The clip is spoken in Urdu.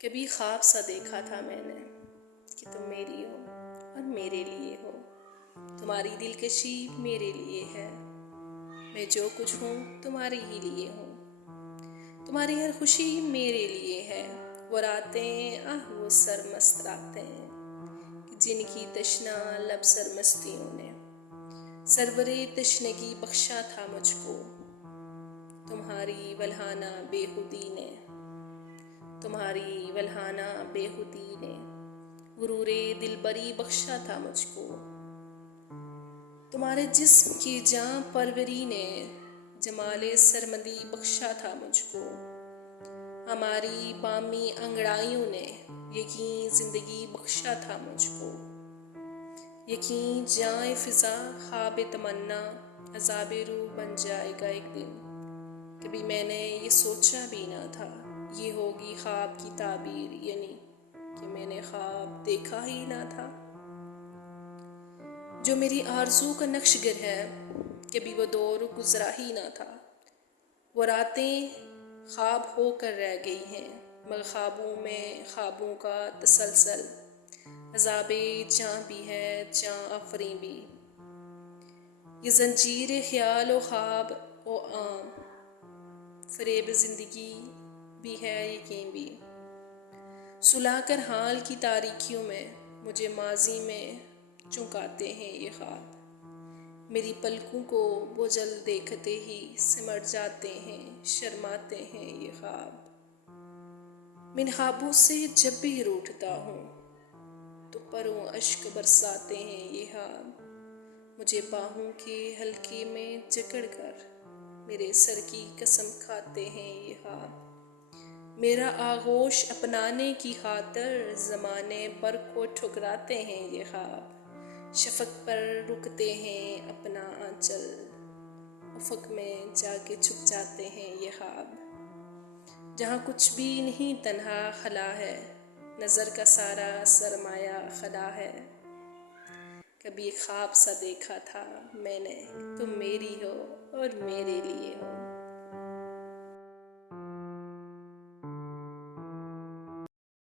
کبھی خواب سا دیکھا تھا میں نے کہ تم میری ہو اور میرے لیے ہو، تمہاری دلکشی میرے لیے ہے، میں جو کچھ ہوں تمہارے ہی لیے ہوں، تمہاری ہر خوشی میرے لیے ہے۔ وہ راتیں وہ سرمست راتیں کہ جن کی تشنا لب سرمستیوں نے سرورے تشنگی بخشا تھا مجھ کو، تمہاری ولہانہ بے خودی نے، تمہاری ولہانہ بے خودی نے غرور دلبری بخشا تھا مجھ کو، تمہارے جسم کی جاں پروری نے جمال سرمدی بخشا تھا مجھ کو، ہماری بامی انگڑائیوں نے یقین زندگی بخشا تھا مجھ کو، یقین جائے فضا خواب تمنا عذاب روح بن جائے گا ایک دن۔ کبھی میں نے یہ سوچا بھی نہ تھا یہ ہوگی خواب کی تعبیر، یعنی کہ میں نے خواب دیکھا ہی نہ تھا۔ جو میری آرزو کا نقش گر ہے کبھی وہ دور گزرا ہی نہ تھا، وہ راتیں خواب ہو کر رہ گئی ہیں مگر خوابوں میں خوابوں کا تسلسل، عذاب جاں بھی ہے جاں آفریں بھی، یہ زنجیر خیال و خواب و عام، فریب زندگی بھی ہے یقین بھی، سلا کر حال کی تاریکیوں میں مجھے ماضی میں چونکاتے ہیں یہ خواب، میری پلکوں کو بوجھل دیکھتے ہی سمٹ جاتے ہیں شرماتے ہیں یہ خواب، میں ان خوابوں سے جب بھی روٹھتا ہوں تو پروں اشک برساتے ہیں یہ خواب، مجھے باہوں کے حلقے میں جکڑ کر میرے سر کی قسم کھاتے ہیں یہ خواب، میرا آغوش اپنانے کی خاطر زمانے پر کو ٹھکراتے ہیں یہ خواب، شفق پر رکتے ہیں اپنا آنچل، افق میں جا کے چھپ جاتے ہیں یہ خواب، جہاں کچھ بھی نہیں تنہا خلا ہے، نظر کا سارا سرمایہ خلا ہے۔ کبھی خواب سا دیکھا تھا میں نے تم میری ہو اور میرے لیے ہو۔